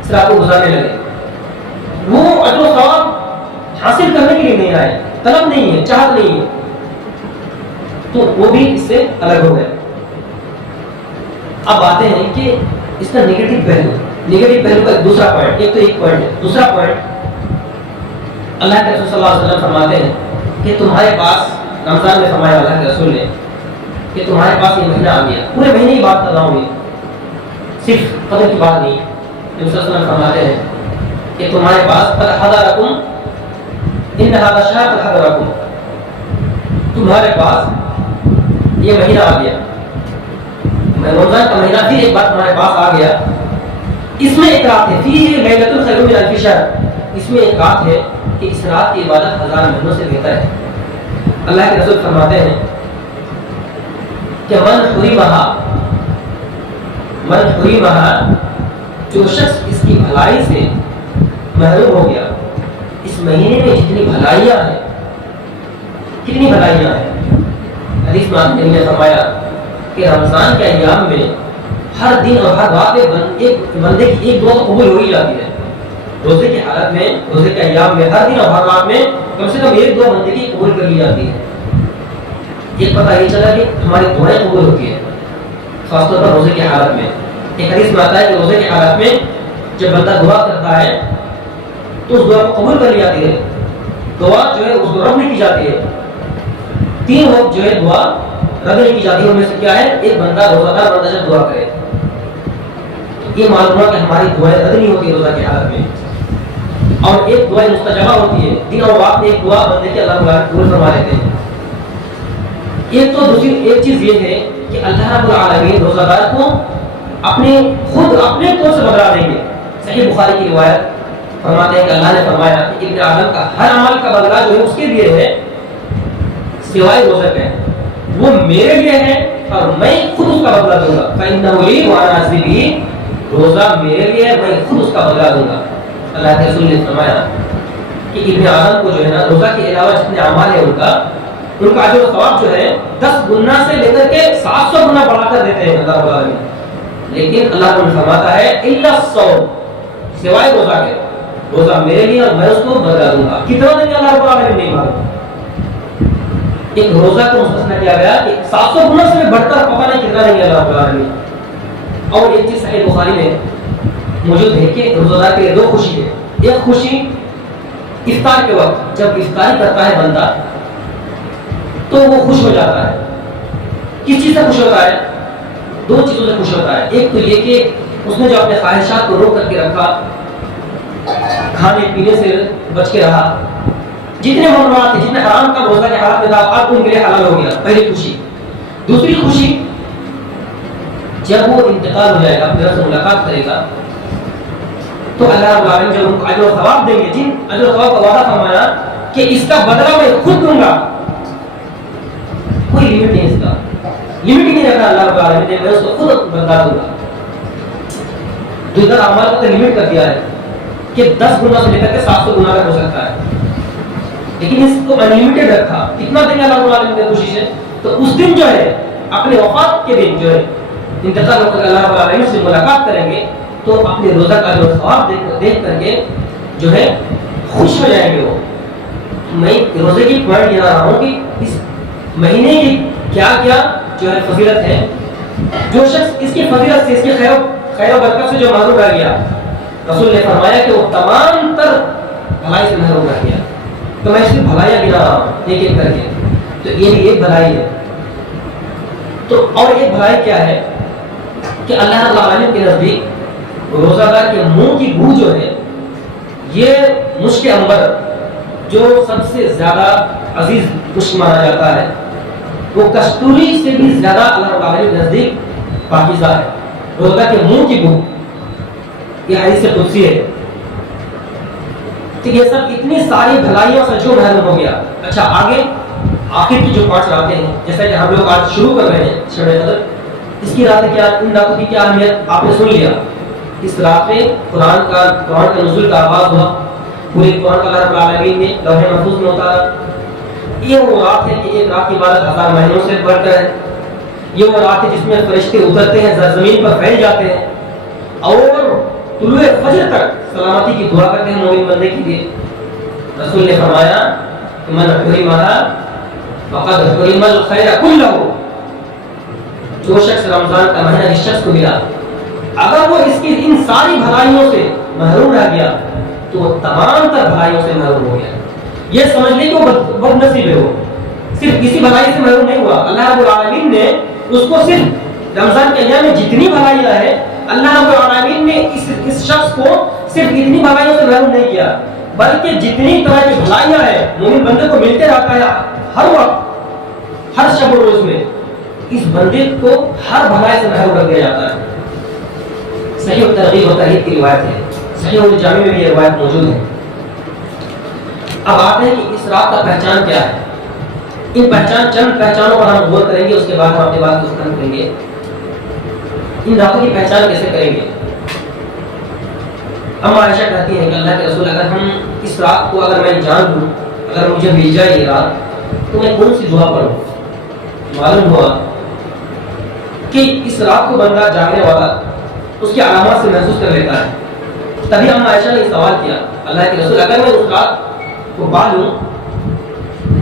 اس رات کو گزارنے لگے، وہ اجر و ثواب حاصل کرنے کے لیے نہیں آئے، طلب نہیں ہے، چاہت نہیں ہے، تو وہ بھی اس سے الگ ہو گئے۔ اب آتے ہیں کہ اس کا نیگیٹو پہلو کا دوسرا پوائنٹ، ایک تو ایک پوائنٹ ہے، دوسرا پوائنٹ اللہ کے رسول صلی اللہ علیہ وسلم فرماتے ہیں کہ تمہارے پاس رمضان میں فرمایا اللہ کے رسول نے کہ تمہارے پاس یہ مہینہ آ گیا، پورے مہینے کی بات کر رہا ہوں، یہ صرف قدر کی بات نہیں، رسول صلی اللہ علیہ وسلم فرماتے ہیں کہ تمہارے پاس قد حضرکم ان ھذا الشہر قد حضرکم، تمہارے پاس یہ مہینہ آ گیا، رمضان کا مہینہ پھر ایک بار تمہارے پاس آ گیا، اس میں ایک رات ہے، فیہ لیلۃ خیر من الف شہر، اس میں ایک رات ہے کہ اس رات کی عبادت 1000 مہینوں سے بہتر ہے۔ اللہ کے رسول فرماتے ہیں کہ من حرمہا، جو شخص اس کی بھلائی سے محروم ہو گیا، اس مہینے میں جتنی بھلائیاں ہیں، کتنی بھلائیاں ہیں، حدیث میں آپ نے فرمایا کہ رمضان کے ایام میں ہر دن اور ہر رات ایک بندے کی ایک دعا قبول ہو ہی جاتی ہے۔ روزے کی حالت میں، روزے کے ایام میں ہر دن اور ہر رات میں کم سے کم ایک دعا بندے کی قبول کر لی جاتی ہے۔ ایک پتہ یہ چلا کہ ہماری دعائیں قبول ہوتی ہے، خاص طور پر روزے کی حالت میں۔ ایک حدیث میں آتا ہے کہ روزے کی حالت میں جب بندہ دعا کرتا ہے تو اس دعا کو قبول کر لی جاتی ہے، دعا جو ہے اس کو رد نہیں کی جاتی ہے۔ 3 وقت جو ہے دعا رد نہیں کی جاتی ہے، ان میں سے کیا ہے؟ ایک بندہ روزہ دار بندہ جب دعا کرے، یہ معلوم ہوا کہ ہماری دعائیں رد نہیں ہوتی روزہ کی حالت میں، اور ایک دعا مستجابہ ہوتی ہے، دن اور رات میں ایک دعا بندے کے اللہ تعالیٰ قبول فرما لیتے ہیں۔ ایک تو دوسری ایک چیز یہ ہے کہ اللہ رب العالمین روزہ دار کو اپنے طور سے بدلا دیں گے۔ صحیح بخاری کی روایت فرماتے ہیں کہ اللہ نے فرمایا کہ ابن آدم کا ہر عمل کا بدلہ جو ہے اس کے لیے ہے سوائے روزہ کے، وہ میرے لیے ہے اور میں خود اس کا بدلہ دوں گا۔ فإنه لي وأنا أجزي به، روزہ میرے لیے ہے، میں خود اس کا بدلہ دوں گا۔ اللہ کے رسول نے فرمایا کہ ابن آدم کو جو ہے نا روزہ کے علاوہ جتنے اعمال ہیں ان کا اجر و ثواب جو ہے 10 گنا سے لے کر کے 700 گنا بڑھا کر دیتے ہیں اللہ تعالیٰ، لیکن اللہ تعالیٰ فرماتا ہے الا الصوم، سوائے روزہ کے، روزہ میرے لیے اور میں اس کو بدلا دوں گا۔ کتنا دیں گے اللہ تعالیٰ نے نہیں معلوم، ایک روزہ کو مستثنیٰ کیا گیا کہ 700 گنا سے بڑھ کر پتہ نہیں کتنا دیں گے اللہ تعالیٰ نے۔ اور ایک چیز صحیح بخاری میں موجود ہے کہ روزہ دار کے لیے 2 خوشی ہے، ایک خوشی افطار کے وقت جب افطاری کرتا ہے بندہ تو وہ خوش ہو جاتا ہے. کس چیز سے خوش ہوتا ہے؟ دو چیزوں سے خوش ہوتا ہے. ایک تو یہ کہ اس نے جو اپنے خواہشات کو روک کر کے رکھا، کھانے پینے سے بچ کے رہا، جتنے ممنوعات تھے، جتنے حرام کا روزہ کے حالات میں تھا، اب ان کے لیے حلال ہو گیا. پہلی خوشی. دوسری خوشی، جب وہ انتقال ہو جائے گا، اپنے رب سے ملاقات کرے گا، تو اللہ رب العالمین جب ان کو اجر و ثواب دیں گے، جن اجر و ثواب کا وعدہ فرمایا کہ اس کا بدلہ میں خود دوں گا، کوئی لمٹ نہیں، اس کا لمٹ ہی نہیں رکھا اللہ رب العالمین نے، میں اس کو خود بدلا دوں گا. دوسرا اعمال کو لمٹ کر دیا ہے کہ 10 گنا سے لے کر کے 700 گنا تک ہو سکتا ہے، لیکن اس کو انلمیٹڈ رکھا. کتنا دیں گے اللہ رب العالمین نے خوشی سے؟ تو اس دن جو ہے، اپنے وفات کے دن جو ہے، انتقال ہو کر اللہ رب العالمین سے ملاقات کریں گے، تو اپنے روزہ کا جو ثواب دیکھ کر کے جو ہے خوش ہو جائیں گے. وہ میں روزے کی پوائنٹ یہ رہا ہوں کہ اس مہینے کی کیا کیا جو ہے فضیلت ہے. جو شخص اس کی فضیلت سے، اس کی خیر و برکت سے جو محروم رہ گیا، رسول نے فرمایا کہ وہ تمام تر بھلائی سے محروم رہ گیا. تو میں اس کی بھلائیاں گنا رہا ہوں ایک ایک کر کے. تو یہ بھی ایک بھلائی ہے. تو اور ایک بھلائی کیا ہے کہ اللہ رب العالمین کے نزدیک روزہ دار کے منہ کی بو جو ہے، یہ مشک عنبر جو سب سے زیادہ عزیز مشک مانا جاتا ہے، وہ کستوری سے بھی زیادہ اللہ رب العالمین کے نزدیک پاکیزہ ہے. روزہ دار کے منہ کی بو، یہ حدیث قدسی ہے. تو یہ سب اتنی ساری بھلائیوں سے جو محروم ہو گیا. اچھا، آگے آخر کی جو پانچ راتیں ہیں، جیسا کہ ہم لوگ آج شروع کر رہے ہیں شب قدر، اس کی راتیں کیا، ان راتوں کی کیا اہمیت آپ نے سن لیا. اس رات میں قرآن کا نزول کا آغاز ہوا. پورے قرآن کا اللہ رب العالمین نے لوح محفوظ میں اتارا. یہ وہ رات ہے کہ ایک رات کی عبادت 1000 مہینوں سے بڑھ کر ہے. یہ وہ رات ہے جس میں فرشتے اترتے ہیں، زمین پر پھیل جاتے ہیں اور طلوع فجر تک سلامتی کی دعا کرتے ہیں مومن بندے کے لیے. رسول نے فرمایا کہ من حرمها فقد حرم الخير كله. جو شخص رمضان کا مہینہ جس شخص کو ملا، اگر وہ اس کی ان ساری بھلائیوں سے محروم رہ گیا تو وہ تمام تر بھلائیوں سے محروم ہو گیا. یہ سمجھ لیں کہ وہ بد نصیب ہے. وہ صرف کسی بھلائی سے محروم نہیں ہوا. اللہ رب العالمین نے اس کو صرف رمضان کے ایام میں جتنی بھلائیاں ہیں، اللہ رب العالمین نے اس شخص کو صرف اتنی بھلائیوں سے محروم نہیں کیا، بلکہ جتنی طرح کی بھلائیاں ہیں مومن بندے کو ملتے رہتا ہے ہر وقت، ہر شب و روز میں، اس بندے کو ہر بھلائی سے محروم کر دیا جاتا ہے. صحیح ترغیب و ترہیب کی روایت ہے، صحیح الجامع میں بھی یہ روایت موجود ہے. اب آتے ہیں کہ اس رات کا پہچان کیا ہے. ان چند پہچانوں پر ہم غور کریں گے، اس کے بعد ہم اپنی بات کو ختم کریں گے. ان راتوں کی پہچان کیسے کریں گے؟ ہم عائشہ کہتی ہیں کہ اللہ کے رسول، اگر ہم اس رات کو اگر میں جان لوں، اگر مجھے مل جائے یہ رات، تو میں کون سی دعا پڑھوں؟ معلوم ہوا کہ اس رات کو بندہ جاگنے والا اس کی علامات سے محسوس کر لیتا ہے. تبھی ہم عائشہ نے سوال کیا، اللہ کے رسول، اگر میں اس رات کو پا لوں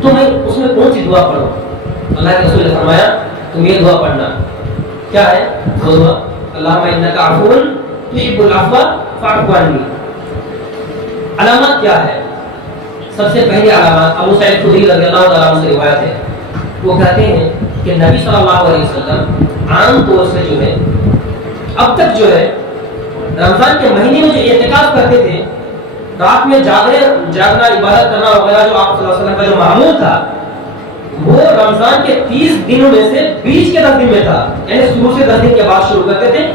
تو میں اس میں کون سی دعا پڑھوں؟ اللہ کے رسول نے فرمایا تم یہ دعا پڑھنا. کیا ہے وہ دعا؟ اللہم انک عفو تحب العفو فاعف عنی. علامات کیا ہے؟ سب سے پہلی علامات ابو سعید خدری رضی اللہ تعالیٰ عنہ سے روایت ہے. وہ کہتے ہیں کہ نبی صلی اللہ علیہ وسلم عام طور سے جو ہے اب تک جو ہے رمضان کے مہینے میں جو اعتکاف کرتے تھے، رات میں جاگنا، عبادت کرنا وغیرہ، جو آپ صلی اللہ علیہ وسلم کا جو معمول تھا، وہ رمضان کے 30 دنوں میں سے بیچ کے 10 دن میں تھا. یعنی شروع سے 10 دن کے بعد شروع کرتے تھے،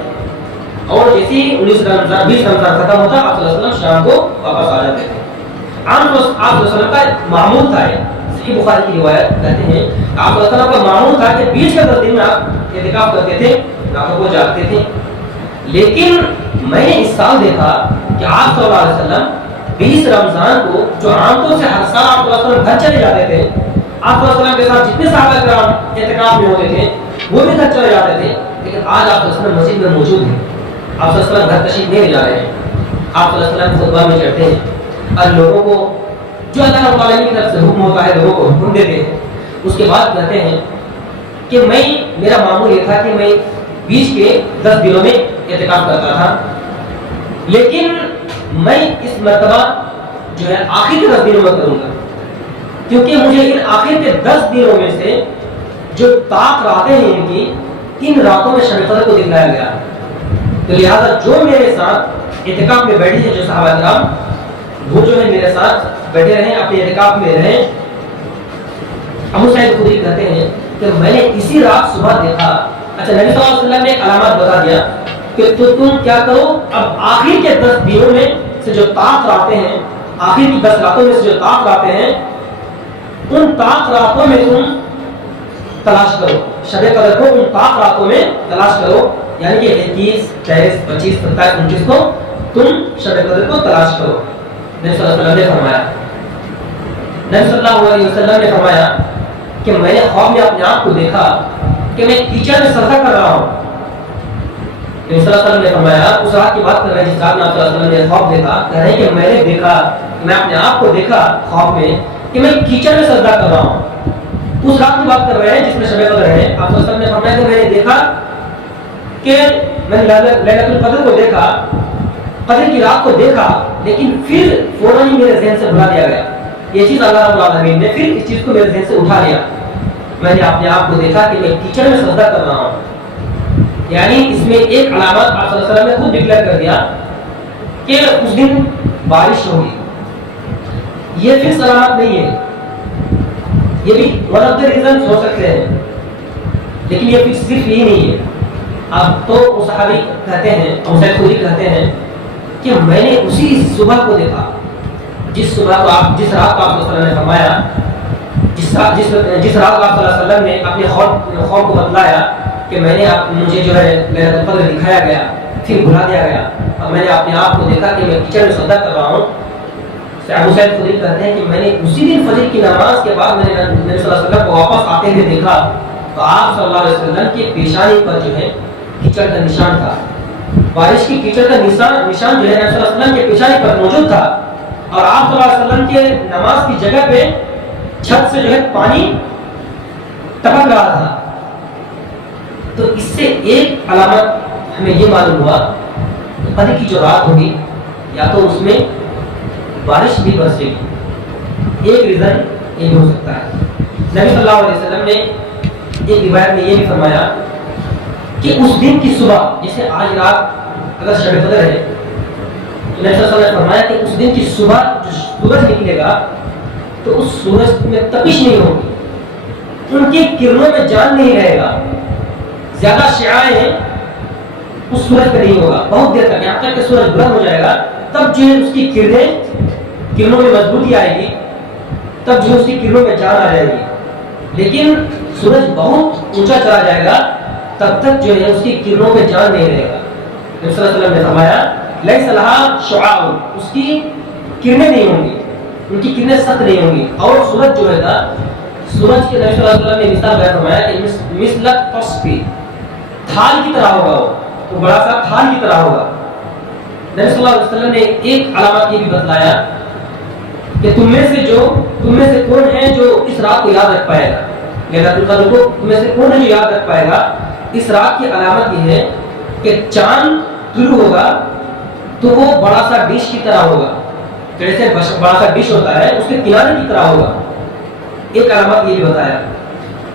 اور جیسے ہی 20 رمضان ختم ہوتا، آپ صلی اللہ علیہ وسلم شام کو واپس آ جاتے تھے. عام آپ صلی اللہ علیہ وسلم کا معمول تھا. صحیح بخاری کی روایت کہتے ہیں آپ صلی اللہ علیہ وسلم کا معمول تھا کہ بیچ کے 10 دن میں آپ اعتکاف کرتے تھے، راتوں کو جاگتے تھے. لیکن میں نے اس سال دیکھا کہ آپ صلی اللہ علیہ وسلم 20 رمضان کو، جو عام طور سے ہر سال آپ صلی اللہ علیہ وسلم گھر چلے جاتے تھے، آپ صلی اللہ علیہ وسلم کے ساتھ جتنے صحابہ کرام اعتکاف میں ہوتے تھے وہ بھی گھر چلے جاتے تھے، لیکن آج آپ صلی اللہ علیہ وسلم مسجد میں موجود ہیں. آپ صلی اللہ علیہ وسلم گھر تشریف نہیں جا رہے ہیں. آپ صلی اللہ علیہ وسلم خطبہ میں چڑھتے ہیں اور لوگوں کو جو اللہ رب العالمین کی طرف سے حکم ہوتا ہے لوگوں کو حکم دیتے ہیں. اس کے بعد کہتے ہیں کہ میرا معمول یہ تھا کہ میں بیچ کے 10 دنوں میں اعتکاف کرتا تھا، لیکن میں اس مرتبہ جو ہے آخر کے 10 دنوں میں کروں گا. کیونکہ مجھے ان آخر کے 10 دنوں میں سے جو طاق راتیں ہیں ان کی، ان راتوں میں شب قدر کو دکھلایا گیا. تو لہٰذا جو میرے ساتھ اعتکاف میں بیٹھے ہیں، جو صحابہ کرام وہ جو ہے میرے ساتھ بیٹھے رہیں، اپنے اعتکاف میں رہیں. ابو سعید خدری کہتے ہیں کہ میں نے اسی رات صبح دیکھا. اچھا، نبی صلی اللہ علیہ وسلم نے ایک علامات بتا دیا کہ تو تم کیا کرو، اب آخر کے 10 دنوں میں سے جو طاق راتیں ہیں، آخر کی 10 راتوں میں سے جو طاق راتیں ہیں، ان طاق راتوں میں تم تلاش کرو شب قدر کو. ان طاق راتوں میں تلاش کرو، یعنی کہ 21، 23، 25، 27، 29 کو تم شب قدر کو تلاش کرو. نبی صلی اللہ علیہ وسلم نے فرمایا، نبی صلی اللہ علیہ وسلم نے فرمایا کہ میں نے خواب میں اپنے آپ کو دیکھا کہ میں کیچڑ میں سجدہ کر رہا ہوں. نبی صلی اللہ علیہ وسلم نے فرمایا، اس رات کی بات کر رہے ہیں جس رات میں آپ صلی اللہ علیہ وسلم نے خواب دیکھا، کہہ رہے ہیں کہ میں نے دیکھا، میں اپنے آپ کو دیکھا خواب میں کہ میں کیچڑ میں سجدہ کر رہا ہوں. اس رات کی بات کر رہے ہیں جس میں شب قدر ہے. آپ صلی اللہ علیہ وسلم نے فرمایا کہ میں نے دیکھا کہ میں نے لیلۃ القدر کو دیکھا، قدر کی رات کو دیکھا، لیکن پھر فوراً ہی میرے ذہن سے بھلا دیا گیا. یہ چیز اللہ رب العالمین نے پھر اس چیز کو میرے ذہن سے اٹھا لیا. میں نے اپنے آپ کو دیکھا کہ میں کیچڑ میں سجدہ کر رہا ہوں. یعنی اس میں ایک علامت آپ صلی اللہ علیہ وسلم نے خود ڈکلیئر کر دیا کہ اس دن بارش ہوگی. یہ فکس علامت نہیں ہے، یہ بھی ون آف دا ریزنز ہو سکتے ہیں، لیکن یہ فکس صرف یہی نہیں ہے. اب تو وہ صحابی کہتے ہیں، ابو سعید خدری کہتے ہیں کہ میں نے اسی صبح کو دیکھا، جس رات کو آپ صلی اللہ علیہ وسلم نے فرمایا، جس رات کو آپ صلی اللہ علیہ وسلم نے اپنے خواب کو بتلایا کہ میں نے مجھے جو ہے لیلۃ القدر دکھایا گیا، پھر بھلا دیا گیا، اور میں نے اپنے آپ کو دیکھا کہ میں کیچڑ میں سجدہ کر رہا ہوں. ابو سعید خدری کہتے ہیں کہ میں نے اسی دن فجر کی نماز کے بعد میں نے نبی صلی اللہ علیہ وسلم کو واپس آتے ہوئے دیکھا تو آپ صلی اللہ علیہ وسلم کی پیشانی پر جو ہے کیچڑ کا نشان تھا. بارش کی کیچڑ کا نشان جو ہے نبی صلی اللہ علیہ وسلم کے پیشانی پر موجود تھا، اور آپ صلی اللہ علیہ وسلم کے نماز کی جگہ پہ چھت سے جو ہے پانی ٹپک رہا تھا. تو اس سے ایک علامت ہمیں یہ معلوم ہوا کہ قدر کی جو رات ہوگی یا تو اس میں بارش بھی برسے گی. ایک ریزن یہ بھی ہو سکتا ہے. نبی صلی اللہ علیہ وسلم نے ایک روایت میں یہ بھی فرمایا کہ اس دن کی صبح، جیسے آج رات اگر شب قدر ہے، نبی صلی اللہ علیہ وسلم نے فرمایا کہ اس دن کی صبح جو سورج نکلے گا تو اس سورج میں تپش نہیں ہوگی، ان کی کرنوں میں جان نہیں رہے گا، زیادہ شعاعیں اس سورج پہ نہیں ہوگا بہت دیر تک، یہاں تک کہ سورج بلند ہو جائے گا، تب جو ہے اس کی کرنوں میں مضبوطی آئے گی، تب جو اس کی کرنوں میں جان آ جائے گی. لیکن سورج بہت اونچا چلا جائے گا تب تک جو ہے اس کی کرنوں میں جان نہیں رہے گا. نبی صلی اللہ علیہ وسلم نے فرمایا لیس لہا شعاع، اس کی کرنیں نہیں ہوں گی، ان کی کرنیں سخت نہیں ہوں گی. اور سورج جو ہے گا، سورج کے نبی صلی اللہ علیہ وسلم نے مثال بیان فرمایا کہ مثل تصفی، تھال کی طرح ہوگا، وہ بڑا سا تھال کی طرح ہوگا. نبی صلی اللہ علیہ وسلم نے ایک علامت یہ بھی بتلایا کہ تم میں سے کون ہے جو اس رات کو یاد رکھ پائے گا، لیلۃ القدر کو تم میں سے کون ہے جو یاد رکھ پائے گا. اس رات کی علامت یہ ہے کہ چاند طلوع ہوگا تو وہ بڑا سا ڈش کی طرح ہوگا، جیسے بڑا سا ڈش ہوتا ہے اس کے کنارے کی طرح ہوگا. ایک علامت یہ بھی بتایا.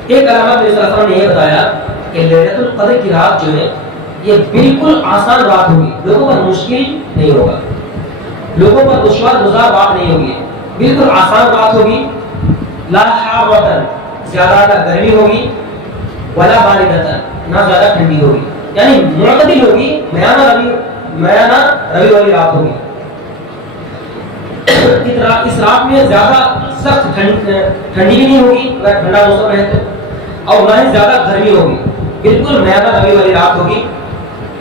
ایک علامت نبی صلی اللہ علیہ وسلم نے یہ بتایا کہ لیلۃ القدر کی رات جو ہے یہ بالکل آسان رات ہوگی، لوگوں پر مشکل نہیں ہوگا، لوگوں پر دشوار گزار بات نہیں ہوگی، بالکل آسان رات ہوگی. لا حارۃ، زیادہ نہ گرمی ہوگی، ولا باردۃ، نہ زیادہ ٹھنڈی ہوگی، یعنی معتدل ہوگی، میانہ روی والی رات ہوگی. اس رات میں زیادہ سخت ٹھنڈی بھی نہیں ہوگی اگر ٹھنڈا موسم ہے تو، اور نہ ہی زیادہ گرمی ہوگی، بالکل میانہ روی والی رات ہوگی،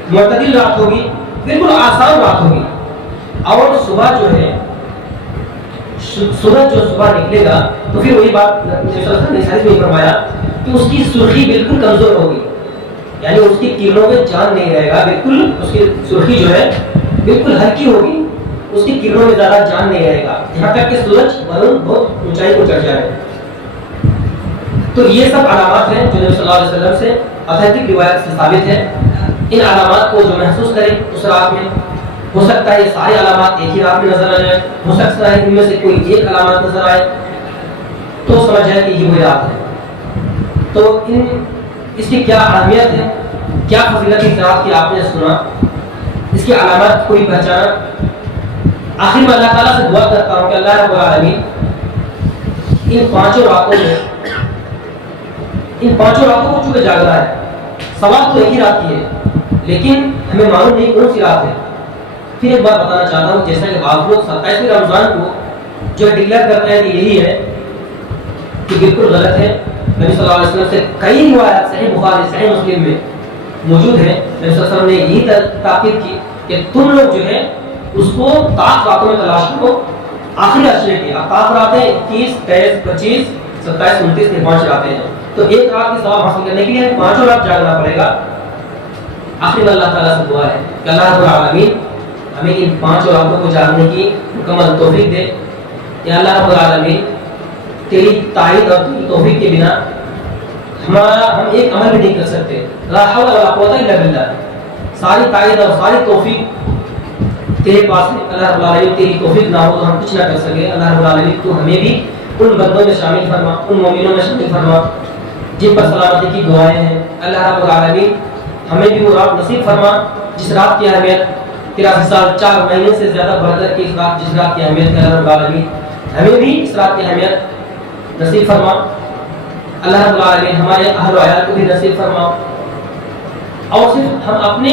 معتدل رات ہوگی، بالکل آسان رات ہوگی. اور صبح جو ہے سورج جو صبح نکلے گا تو پھر وہی بات نبی صلی اللہ علیہ وسلم نے حدیث میں فرمایا کہ اس کی سرخی بالکل کمزور ہوگی، یعنی اس کی کرنوں میں جان نہیں رہے گا، بالکل اس کی سرخی جو ہے بالکل ہلکی ہوگی، اس کی کرنوں میں زیادہ جان نہیں رہے گا، یہاں تک کہ سورج بہت اونچائی کو چڑھ جائے. تو یہ سب علامات ہیں جو نبی صلی اللہ علیہ وسلم سے اتھینٹک روایت سے ثابت ہے. ان علامات کو جو محسوس کریں اس رات میں، ہو سکتا ہے یہ ساری علامات ایک ہی رات میں نظر آ جائے، ہو سکتا ہے ان میں سے کوئی ایک علامات نظر آئے. تو سمجھ جائے کہ یہ وہی رات ہے۔ تو اس کی کیا اہمیت ہے، کیا فضیلت اس رات کی آپ نے سنا، اس کی علامات کوئی پہچانا؟ آخر میں اللہ تعالیٰ سے دعا کرتا ہوں کہ اللہ رب العالمین ان پانچوں راتوں کو چونکہ جاگنا ہے، سوال تو ایک ہی رات کی ہے لیکن ہمیں معلوم نہیں کون سی رات ہے۔ پھر ایک بات بتانا چاہتا ہوں، جیسا کہ بعض لوگ 27ویں رمضان کو جو ڈکلیئر کرتے ہیں کہ یہی ہے، کہ بالکل غلط ہے۔ نبی صلی اللہ علیہ وسلم سے کئی روایات صحیح بخاری صحیح مسلم میں موجود ہے، نبی صلی اللہ علیہ وسلم نے یہی تاکید کی کہ تم لوگ جو ہے اس کو طاق راتوں میں تلاش کرو، آخری عشرے کی طاق راتیں 21 23 25 27 29 کے 5 راتیں ہیں، تو ایک رات کی ثواب حاصل کرنے کے لیے پانچوں رات جاگنا پڑے گا۔ آخر میں اللہ تعالیٰ سے دعا ہے کہ اللہ رب العالمین ہمیں ان پانچوں راتوں کو جاگنے کی مکمل توفیق دے۔ یا اللہ رب العالمین تیری تائید اور تیری توفیق کے بنا ہم ایک عمل بھی نہیں کر سکتے، لا حول ولا قوت الا باللہ، ساری تائید اور ساری توفیق تیرے پاس ہے۔ اللہ رب العالمین تیری توفیق نہ ہو تو ہم کچھ نہ کر سکے۔ اللہ رب العالمین تو ہمیں بھی ان بندوں میں شامل فرما، ان مومنوں میں شامل فرما جن پر سلامتی کی دعائیں ہیں۔ اللہ رب العالمین ہمیں بھی وہ رات نصیب فرما جس رات کی اہمیت 83 سال 4 مہینے سے زیادہ بڑھ کر کے اس رات جس رات کی اہمیت ہے، اللہ رب العالمین ہمیں بھی اس رات کی اہمیت نصیب فرما۔ اللہ رب العالمین ہمارے اہل و عیال کو بھی نصیب فرما، اور صرف ہم اپنے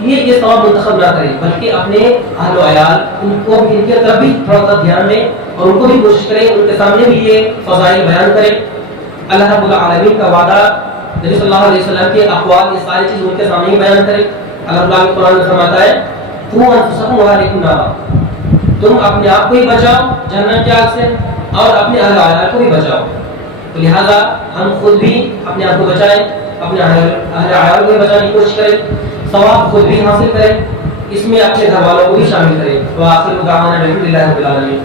لیے یہ ثواب منتخب نہ کریں بلکہ اپنے اہل و عیال ان کو بھی ان کی طرف بھی تھوڑا سا دھیان دیں اور ان کو بھی کوشش کریں، ان کے سامنے بھی یہ فضائل بیان کریں۔ اللہ رب العالمین کا وعدہ، نبی صلی اللہ علیہ وسلم کے اقوال، یہ ساری چیز ان کے سامنے ہی بیان کریں۔ اللہ رب العالمین قرآن میں فرماتا ہے قوا انفسکم واہلیکم نارا، تم اپنے آپ کو ہی بچاؤ جہنم کی آگ سے اور اپنے اہل و عیال کو بھی بچاؤ۔ تو لہذا ہم خود بھی اپنے آپ کو بچائیں، اپنے اہل و عیال کو بھی بچانے کی کوشش کریں، ثواب خود بھی حاصل کریں، اس میں اپنے گھر والوں کو بھی شامل کریں۔ وآخر دعوانا الحمدللہ رب العالمین۔